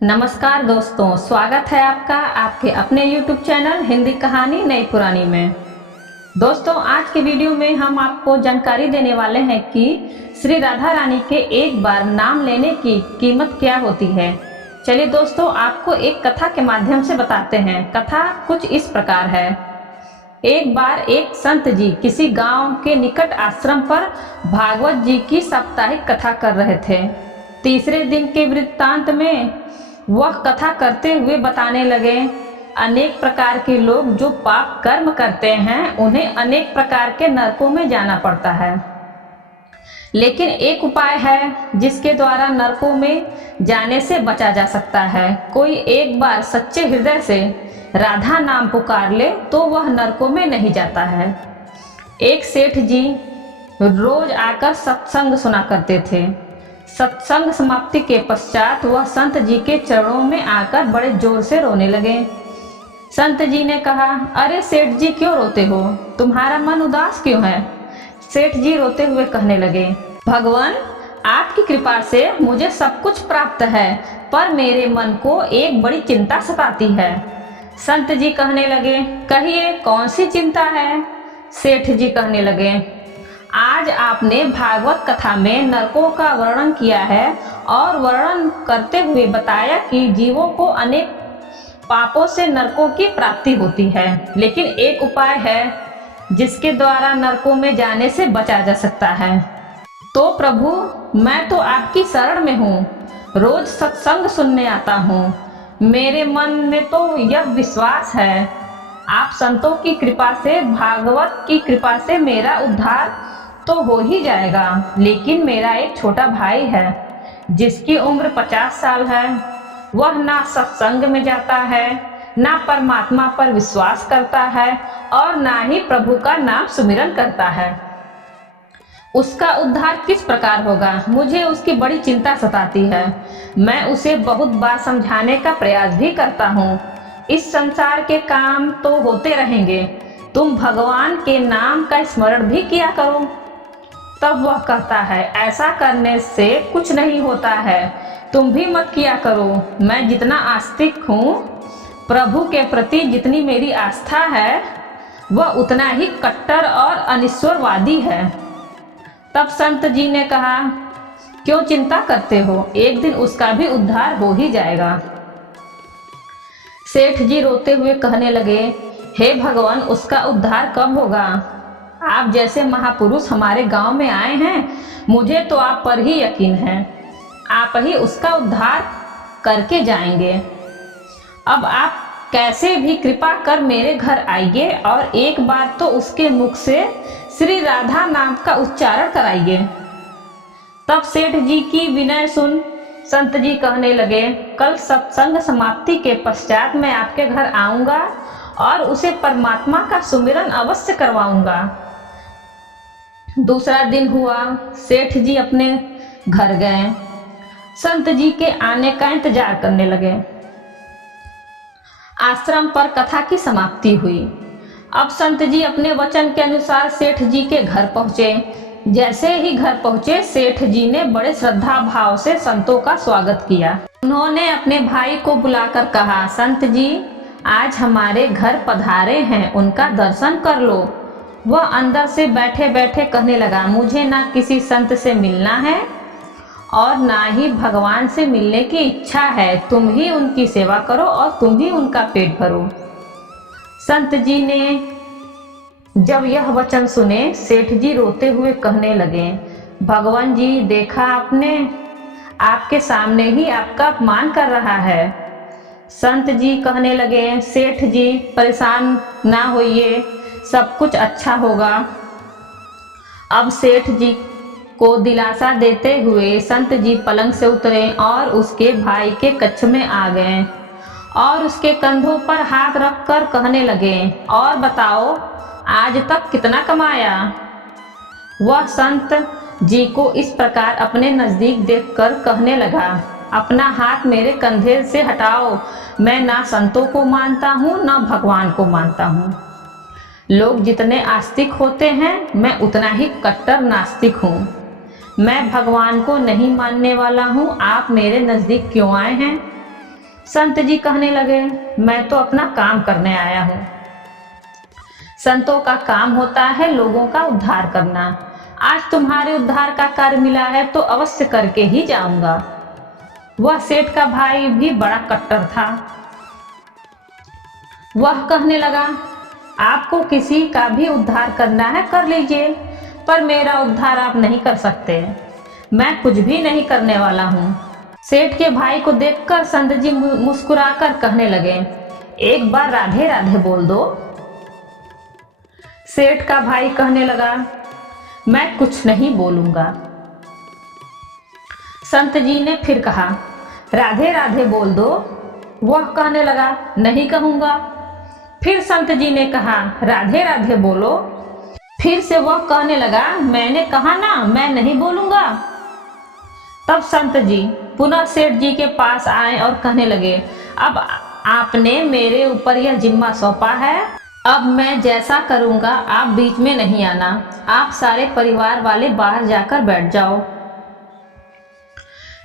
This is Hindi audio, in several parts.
नमस्कार दोस्तों, स्वागत है आपका आपके अपने YouTube चैनल हिंदी कहानी नई पुरानी में। दोस्तों, आज की वीडियो में हम आपको जानकारी देने वाले हैं कि श्री राधा रानी के एक बार नाम लेने की कीमत क्या होती है। चलिए दोस्तों, आपको एक कथा के माध्यम से बताते हैं। कथा कुछ इस प्रकार है। एक बार एक संत जी किसी गांव के निकट आश्रम पर भागवत जी की साप्ताहिक कथा कर रहे थे। तीसरे दिन के वृत्तांत में वह कथा करते हुए बताने लगे, अनेक प्रकार के लोग जो पाप कर्म करते हैं उन्हें अनेक प्रकार के नरकों में जाना पड़ता है, लेकिन एक उपाय है जिसके द्वारा नरकों में जाने से बचा जा सकता है। कोई एक बार सच्चे हृदय से राधा नाम पुकार ले तो वह नरकों में नहीं जाता है। एक सेठ जी रोज आकर सत्संग सुना करते थे। सत्संग समाप्ति के पश्चात वह संत जी के चरणों में आकर बड़े जोर से रोने लगे। संत जी ने कहा, अरे सेठ जी क्यों रोते हो? तुम्हारा मन उदास क्यों है? सेठ जी रोते हुए कहने लगे, भगवान, आपकी कृपा से मुझे सब कुछ प्राप्त है, पर मेरे मन को एक बड़ी चिंता सताती है। संत जी कहने लगे, कहिए कौन सी चिंता है? सेठ जी कहने लगे, आज आपने भागवत कथा में नरकों का वर्णन किया है और वर्णन करते हुए बताया कि जीवों को अनेक पापों से नरकों की प्राप्ति होती है, लेकिन एक उपाय है जिसके द्वारा नरकों में जाने से बचा जा सकता है। तो प्रभु, मैं तो आपकी शरण में हूँ, रोज सत्संग सुनने आता हूँ। मेरे मन में तो यह विश्वास है आप संतों की कृपा से, भागवत की कृपा से मेरा उद्धार तो हो ही जाएगा, लेकिन मेरा एक छोटा भाई है जिसकी उम्र 50 साल है। वह ना सत्संग में जाता है, ना परमात्मा पर विश्वास करता है और ना ही प्रभु का नाम सुमिरन करता है। उसका उद्धार किस प्रकार होगा? मुझे उसकी बड़ी चिंता सताती है। मैं उसे बहुत बार समझाने का प्रयास भी करता हूँ। इस संसार के काम तो होते रहेंगे, तुम भगवान के नाम का स्मरण भी किया करो। तब वह कहता है, ऐसा करने से कुछ नहीं होता है, तुम भी मत किया करो। मैं जितना आस्तिक हूँ, प्रभु के प्रति जितनी मेरी आस्था है, वह उतना ही कट्टर और अनिश्वरवादी है। तब संत जी ने कहा, क्यों चिंता करते हो? एक दिन उसका भी उद्धार हो ही जाएगा। सेठ जी रोते हुए कहने लगे, हे भगवान, उसका उद्धार कब होगा? आप जैसे महापुरुष हमारे गांव में आए हैं, मुझे तो आप पर ही यकीन है, आप ही उसका उद्धार करके जाएंगे। अब आप कैसे भी कृपा कर मेरे घर आइए और एक बार तो उसके मुख से श्री राधा नाम का उच्चारण कराइए। तब सेठ जी की विनय सुन संत जी कहने लगे, कल सत्संग समाप्ति के पश्चात मैं आपके घर आऊंगा और उसे परमात्मा का सुमिरन अवश्य करवाऊंगा। दूसरा दिन हुआ, सेठ जी अपने घर गए। संत जी के आने का इंतजार करने लगे। आश्रम पर कथा की समाप्ति हुई। अब संत जी अपने वचन के अनुसार सेठ जी के घर पहुंचे। जैसे ही घर पहुंचे, सेठ जी ने बड़े श्रद्धा भाव से संतों का स्वागत किया। उन्होंने अपने भाई को बुलाकर कहा, संत जी आज हमारे घर पधारे हैं, उनका दर्शन कर लो। वह अंदर से बैठे बैठे कहने लगा, मुझे ना किसी संत से मिलना है और ना ही भगवान से मिलने की इच्छा है। तुम ही उनकी सेवा करो और तुम ही उनका पेट भरो। संत जी ने जब यह वचन सुने, सेठ जी रोते हुए कहने लगे, भगवान जी, देखा आपने, आपके सामने ही आपका अपमान कर रहा है। संत जी कहने लगे, सेठ जी परेशान ना होइए, सब कुछ अच्छा होगा। अब सेठ जी को दिलासा देते हुए संत जी पलंग से उतरे और उसके भाई के कक्ष में आ गए और उसके कंधों पर हाथ रखकर कहने लगे, और बताओ आज तक कितना कमाया? वह संत जी को इस प्रकार अपने नजदीक देखकर कहने लगा, अपना हाथ मेरे कंधे से हटाओ। मैं ना संतों को मानता हूँ ना भगवान को मानता हूँ। लोग जितने आस्तिक होते हैं, मैं उतना ही कट्टर नास्तिक हूँ। मैं भगवान को नहीं मानने वाला हूँ। आप मेरे नज़दीक क्यों आए हैं? संत जी कहने लगे, मैं तो अपना काम करने आया हूँ। संतों का काम होता है लोगों का उद्धार करना। आज तुम्हारे उद्धार का कार्य मिला है तो अवश्य करके ही जाऊंगा। वह सेठ का भाई भी बड़ा कट्टर था। वह कहने लगा, आपको किसी का भी उद्धार करना है कर लीजिए, पर मेरा उद्धार आप नहीं कर सकते। मैं कुछ भी नहीं करने वाला हूँ। सेठ के भाई को देखकर संत जी मुस्कुराकर कहने लगे, एक बार राधे राधे बोल दो। सेठ का भाई कहने लगा, मैं कुछ नहीं बोलूंगा। संत जी ने फिर कहा, राधे राधे बोल दो। वह कहने लगा, नहीं कहूंगा। फिर संत जी ने कहा, राधे राधे बोलो। फिर से वह कहने लगा, मैंने कहा ना मैं नहीं बोलूंगा। तब संत जी पुनः सेठ जी के पास आए और कहने लगे, अब आपने मेरे ऊपर यह जिम्मा सौंपा है, अब मैं जैसा करूंगा आप बीच में नहीं आना। आप सारे परिवार वाले बाहर जाकर बैठ जाओ।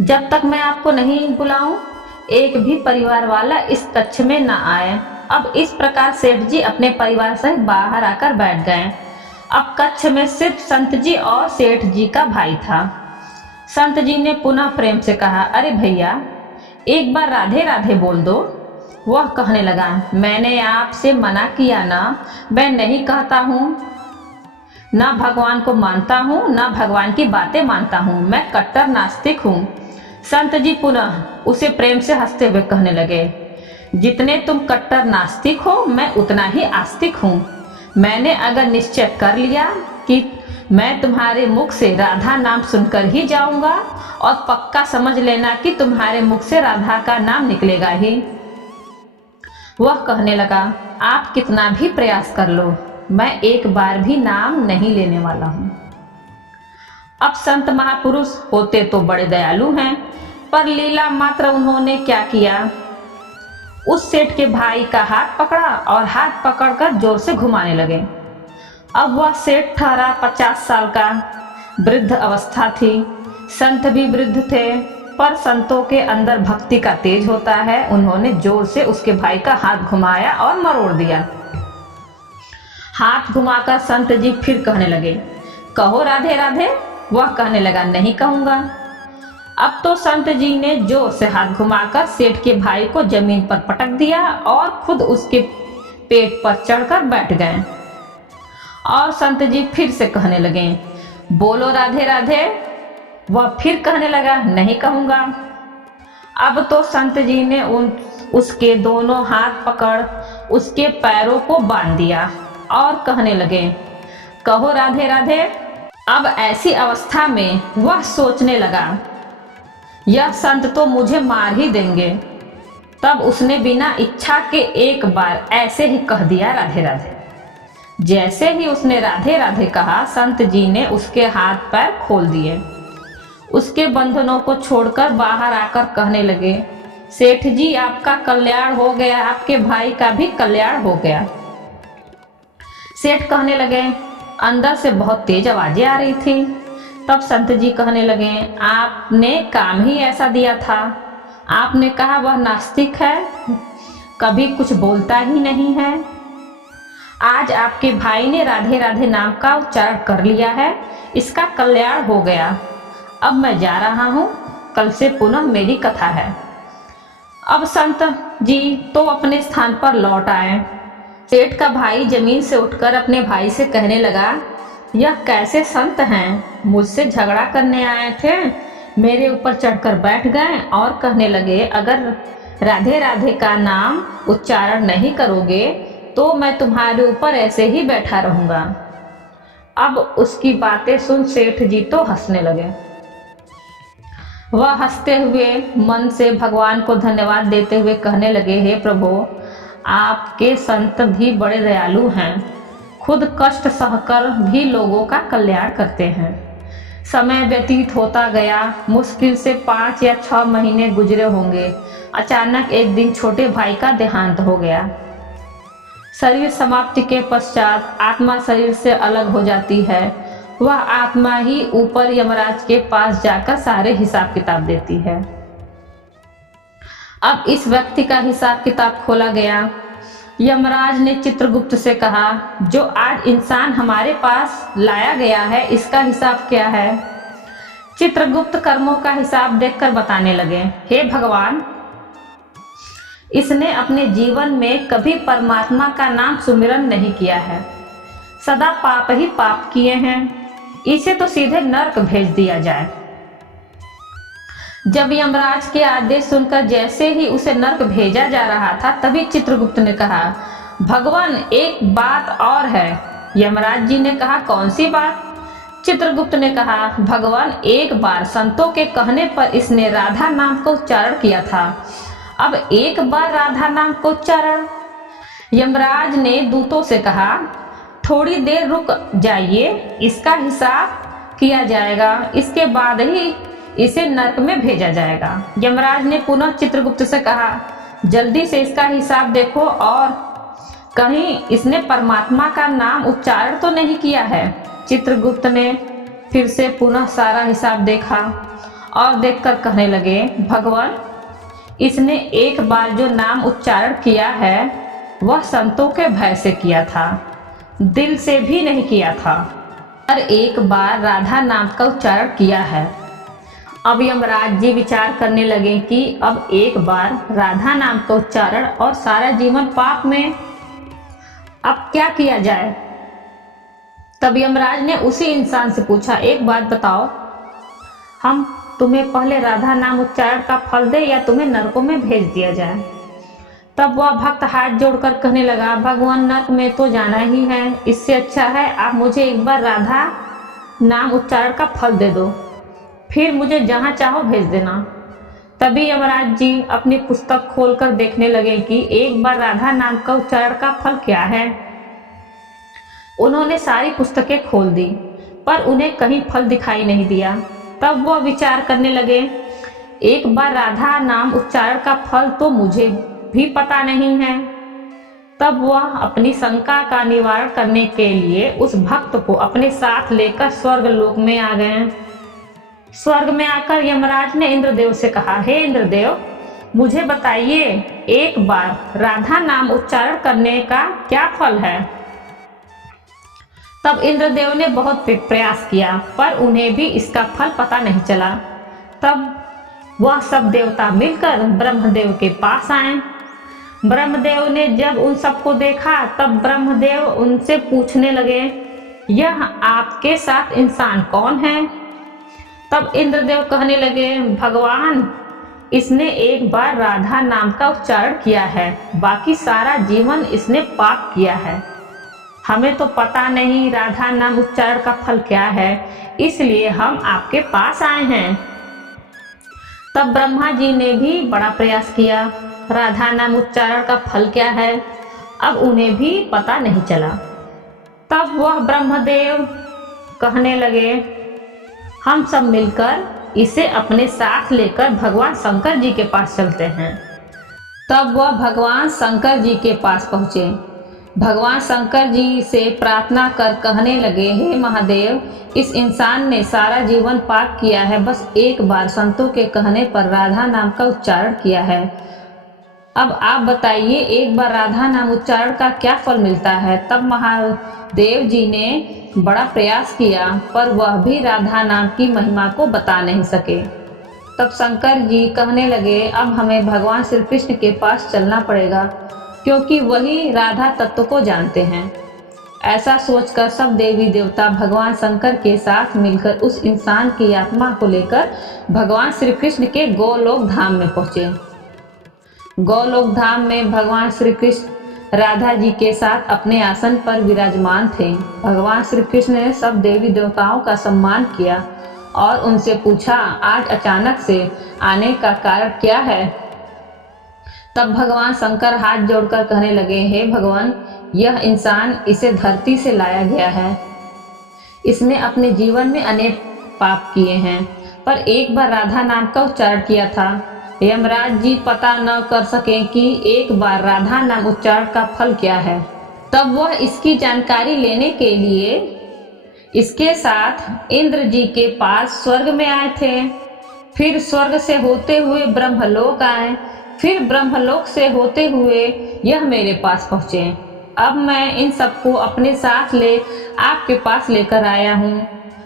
जब तक मैं आपको नहीं बुलाऊं, एक भी परिवार वाला इस कक्ष में न आए। अब इस प्रकार सेठ जी अपने परिवार सहित बाहर आकर बैठ गए। अब कक्ष में सिर्फ संत जी और सेठ जी का भाई था। संत जी ने पुनः प्रेम से कहा, अरे भैया एक बार राधे राधे बोल दो। वह कहने लगा, मैंने आपसे मना किया ना, मैं नहीं कहता हूँ। ना भगवान को मानता हूँ ना भगवान की बातें मानता हूँ, मैं कट्टर नास्तिक हूँ। संत जी पुनः उसे प्रेम से हंसते हुए कहने लगे, जितने तुम कट्टर नास्तिक हो मैं उतना ही आस्तिक हूँ। मैंने अगर निश्चय कर लिया कि मैं तुम्हारे मुख से राधा नाम सुनकर ही जाऊंगा, और पक्का समझ लेना कि तुम्हारे मुख से राधा का नाम निकलेगा ही। वह कहने लगा, आप कितना भी प्रयास कर लो, मैं एक बार भी नाम नहीं लेने वाला हूँ। अब संत महापुरुष होते तो बड़े दयालु हैं, पर लीला मात्र उन्होंने क्या किया, उस सेठ के भाई का हाथ पकड़ा और हाथ पकड़कर जोर से घुमाने लगे। अब वह सेठ ठहरा 50 साल का, वृद्ध अवस्था थी। संत भी वृद्ध थे, पर संतों के अंदर भक्ति का तेज होता है। उन्होंने जोर से उसके भाई का हाथ घुमाया और मरोड़ दिया। हाथ घुमाकर संत जी फिर कहने लगे, कहो राधे राधे। वह कहने लगा, नहीं कहूंगा। अब तो संत जी ने जोर से हाथ घुमाकर सेठ के भाई को जमीन पर पटक दिया और खुद उसके पेट पर चढ़कर बैठ गए। और संत जी फिर से कहने लगे, बोलो राधे राधे। वह फिर कहने लगा, नहीं कहूंगा। अब तो संत जी ने उसके दोनों हाथ पकड़ उसके पैरों को बांध दिया और कहने लगे, कहो राधे राधे। अब ऐसी अवस्था में वह सोचने लगा, यह संत तो मुझे मार ही देंगे। तब उसने बिना इच्छा के एक बार ऐसे ही कह दिया, राधे राधे। जैसे ही उसने राधे राधे कहा, संत जी ने उसके हाथ पैर खोल दिए। उसके बंधनों को छोड़कर बाहर आकर कहने लगे, सेठ जी आपका कल्याण हो गया, आपके भाई का भी कल्याण हो गया। सेठ कहने लगे, अंदर से बहुत तेज आवाजें आ रही थी। तब संत जी कहने लगे, आपने काम ही ऐसा दिया था। आपने कहा वह नास्तिक है, कभी कुछ बोलता ही नहीं है। आज आपके भाई ने राधे राधे नाम का उच्चारण कर लिया है, इसका कल्याण हो गया। अब मैं जा रहा हूँ, कल से पुनः मेरी कथा है। अब संत जी तो अपने स्थान पर लौट आए। सेठ का भाई जमीन से उठकर अपने भाई से कहने लगा, यह कैसे संत हैं, मुझसे झगड़ा करने आए थे, मेरे ऊपर चढ़कर बैठ गए और कहने लगे, अगर राधे राधे का नाम उच्चारण नहीं करोगे तो मैं तुम्हारे ऊपर ऐसे ही बैठा रहूंगा। अब उसकी बातें सुन सेठ जी तो हंसने लगे। वह हंसते हुए मन से भगवान को धन्यवाद देते हुए कहने लगे, हे प्रभु, आपके संत भी बड़े दयालु हैं, खुद कष्ट सहकर भी लोगों का कल्याण करते हैं। समय व्यतीत होता गया, मुश्किल से 5 या 6 महीने गुजरे होंगे। अचानक एक दिन छोटे भाई का देहांत हो गया। शरीर समाप्ति के पश्चात आत्मा शरीर से अलग हो जाती है। वह आत्मा ही ऊपर यमराज के पास जाकर सारे हिसाब किताब देती है। अब इस व्यक्ति का हिसाब किताब खोला गया। यमराज ने चित्रगुप्त से कहा, जो आज इंसान हमारे पास लाया गया है, इसका हिसाब क्या है? चित्रगुप्त कर्मों का हिसाब देखकर बताने लगे, हे भगवान, इसने अपने जीवन में कभी परमात्मा का नाम सुमिरन नहीं किया है, सदा पाप ही पाप किए हैं, इसे तो सीधे नरक भेज दिया जाए। जब यमराज के आदेश सुनकर जैसे ही उसे नरक भेजा जा रहा था, तभी चित्रगुप्त ने कहा, भगवान एक बात और है। यमराज जी ने कहा, कौन सी बात? चित्रगुप्त ने कहा, भगवान, एक बार संतों के कहने पर इसने राधा नाम का उच्चारण किया था, अब एक बार राधा नाम का उच्चारण। यमराज ने दूतों से कहा, थोड़ी देर रुक जाइए, इसका हिसाब किया जाएगा, इसके बाद ही इसे नरक में भेजा जाएगा। यमराज ने पुनः चित्रगुप्त से कहा, जल्दी से इसका हिसाब देखो और कहीं इसने परमात्मा का नाम उच्चारण तो नहीं किया है। चित्रगुप्त ने फिर से पुनः सारा हिसाब देखा और देखकर कहने लगे, भगवान, इसने एक बार जो नाम उच्चारण किया है वह संतों के भय से किया था, दिल से भी नहीं किया था, और एक बार राधा नाम का उच्चारण किया है। अब यमराज जी विचार करने लगे कि अब एक बार राधा नाम का उच्चारण और सारा जीवन पाप में, अब क्या किया जाए? तब यमराज ने उसी इंसान से पूछा, एक बात बताओ, हम तुम्हें पहले राधा नाम उच्चारण का फल दे या तुम्हें नरकों में भेज दिया जाए? तब वह भक्त हाथ जोड़कर कहने लगा, भगवान, नरक में तो जाना ही है, इससे अच्छा है आप मुझे एक बार राधा नाम उच्चारण का फल दे दो, फिर मुझे जहाँ चाहो भेज देना। तभी यमराज जी अपनी पुस्तक खोलकर देखने लगे कि एक बार राधा नाम का उच्चारण का फल क्या है। उन्होंने सारी पुस्तकें खोल दी, पर उन्हें कहीं फल दिखाई नहीं दिया। तब वह विचार करने लगे, एक बार राधा नाम उच्चारण का फल तो मुझे भी पता नहीं है। तब वह अपनी शंका का निवारण करने के लिए उस भक्त को अपने साथ लेकर स्वर्ग लोक में आ गए। स्वर्ग में आकर यमराज ने इंद्रदेव से कहा, हे इंद्रदेव, मुझे बताइए, एक बार राधा नाम उच्चारण करने का क्या फल है? तब इंद्रदेव ने बहुत प्रयास किया, पर उन्हें भी इसका फल पता नहीं चला। तब वह सब देवता मिलकर ब्रह्मदेव के पास आए। ब्रह्मदेव ने जब उन सबको देखा, तब ब्रह्मदेव उनसे पूछने लगे, यह आपके साथ इंसान कौन है? तब इंद्रदेव कहने लगे, भगवान, इसने एक बार राधा नाम का उच्चारण किया है, बाकी सारा जीवन इसने पाप किया है। हमें तो पता नहीं राधा नाम उच्चारण का फल क्या है, इसलिए हम आपके पास आए हैं। तब ब्रह्मा जी ने भी बड़ा प्रयास किया, राधा नाम उच्चारण का फल क्या है, अब उन्हें भी पता नहीं चला। तब वह ब्रह्मदेव कहने लगे, हम सब मिलकर इसे अपने साथ लेकर भगवान शंकर जी के पास चलते हैं। तब वह भगवान शंकर जी के पास पहुँचे। भगवान शंकर जी से प्रार्थना कर कहने लगे, हे महादेव, इस इंसान ने सारा जीवन पाप किया है, बस एक बार संतों के कहने पर राधा नाम का उच्चारण किया है। अब आप बताइए, एक बार राधा नाम उच्चारण का क्या फल मिलता है? तब महादेव जी ने बड़ा प्रयास किया, पर वह भी राधा नाम की महिमा को बता नहीं सके। तब शंकर जी कहने लगे, अब हमें भगवान श्री कृष्ण के पास चलना पड़ेगा, क्योंकि वही राधा तत्व को जानते हैं। ऐसा सोचकर सब देवी देवता भगवान शंकर के साथ मिलकर उस इंसान की आत्मा को लेकर भगवान श्री कृष्ण के गोलोक धाम में पहुँचे। गोलोक धाम में भगवान श्री कृष्ण राधा जी के साथ अपने आसन पर विराजमान थे। भगवान श्री कृष्ण ने सब देवी देवताओं का सम्मान किया और उनसे पूछा, आज अचानक से आने का कारण क्या है? तब भगवान शंकर हाथ जोड़कर कहने लगे, हे भगवान, यह इंसान, इसे धरती से लाया गया है। इसने अपने जीवन में अनेक पाप किए हैं, पर एक बार राधा नाम का उच्चारण किया था। यमराज जी पता न कर सके कि एक बार राधा नाम उच्चारण का फल क्या है। तब वह इसकी जानकारी लेने के लिए इसके साथ इंद्र जी के पास स्वर्ग में आए थे। फिर स्वर्ग से होते हुए ब्रह्मलोक आए, फिर ब्रह्मलोक से होते हुए यह मेरे पास पहुँचे। अब मैं इन सबको अपने साथ ले आपके पास लेकर आया हूँ।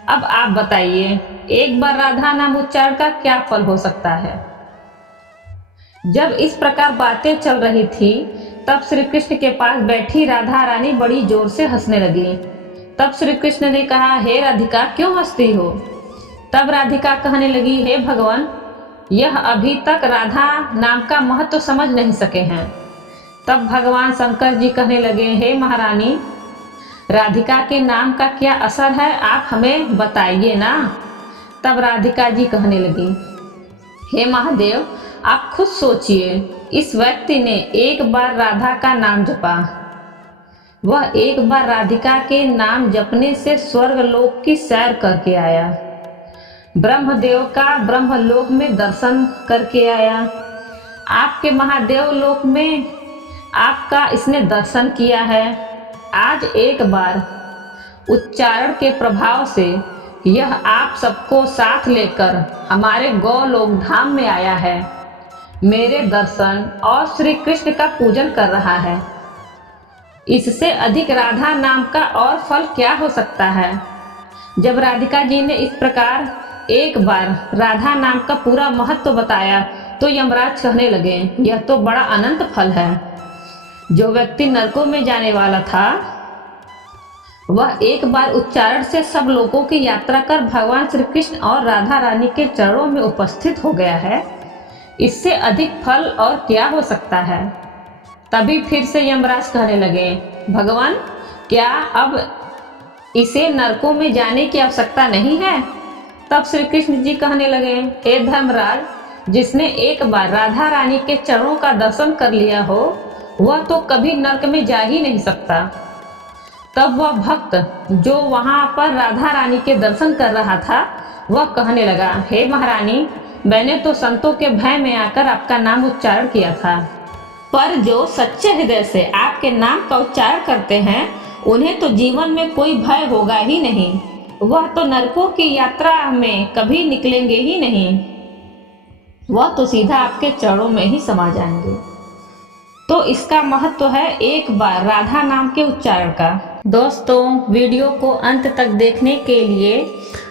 अब आप बताइए, एक बार राधा नाम उच्चारण का क्या फल हो सकता है? जब इस प्रकार बातें चल रही थी तब श्री कृष्ण के पास बैठी राधा रानी बड़ी जोर से हंसने लगी। तब श्री कृष्ण ने कहा, हे राधिका, क्यों हंसती हो? तब राधिका कहने लगी, हे भगवान, यह अभी तक राधा नाम का महत्व समझ नहीं सके हैं। तब भगवान शंकर जी कहने लगे, हे महारानी, राधिका के नाम का क्या असर है, आप हमें बताइए ना। तब राधिका जी कहने लगी, हे महादेव, आप खुद सोचिए, इस व्यक्ति ने एक बार राधा का नाम जपा, वह एक बार राधिका के नाम जपने से स्वर्ग लोक की सैर करके आया, ब्रह्मदेव का ब्रह्मलोक में दर्शन करके आया, आपके महादेव लोक में आपका इसने दर्शन किया है। आज एक बार उच्चारण के प्रभाव से यह आप सबको साथ लेकर हमारे गौलोक धाम में आया है, मेरे दर्शन और श्री कृष्ण का पूजन कर रहा है। इससे अधिक राधा नाम का और फल क्या हो सकता है? जब राधिका जी ने इस प्रकार एक बार राधा नाम का पूरा महत्व बताया तो यमराज कहने लगे, यह तो बड़ा अनंत फल है। जो व्यक्ति नरकों में जाने वाला था वह एक बार उच्चारण से सब लोगों की यात्रा कर भगवान श्री कृष्ण और राधा रानी के चरणों में उपस्थित हो गया है। इससे अधिक फल और क्या हो सकता है? तभी फिर से यमराज कहने लगे, भगवान, क्या अब इसे नरकों में जाने की आवश्यकता नहीं है? तब श्री कृष्ण जी कहने लगे, हे धर्मराज, जिसने एक बार राधा रानी के चरणों का दर्शन कर लिया हो वह तो कभी नरक में जा ही नहीं सकता। तब वह भक्त जो वहां पर राधा रानी के दर्शन कर रहा था वह कहने लगा, हे महारानी, मैंने तो संतों के भय में आकर आपका नाम उच्चारण किया था, पर जो सच्चे हृदय से आपके नाम का उच्चारण करते हैं उन्हें तो जीवन में कोई भय होगा ही नहीं, वह तो नरकों की यात्रा में कभी निकलेंगे ही नहीं, वह तो सीधा आपके चरणों में ही समा जाएंगे। तो इसका महत्व है एक बार राधा नाम के उच्चारण का। दोस्तों, वीडियो को अंत तक देखने के लिए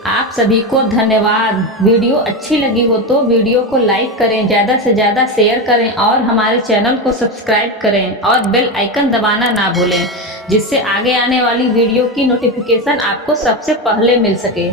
आप सभी को धन्यवाद। वीडियो अच्छी लगी हो तो वीडियो को लाइक करें, ज़्यादा से ज़्यादा शेयर करें और हमारे चैनल को सब्सक्राइब करें और बेल आइकन दबाना ना भूलें, जिससे आगे आने वाली वीडियो की नोटिफिकेशन आपको सबसे पहले मिल सके।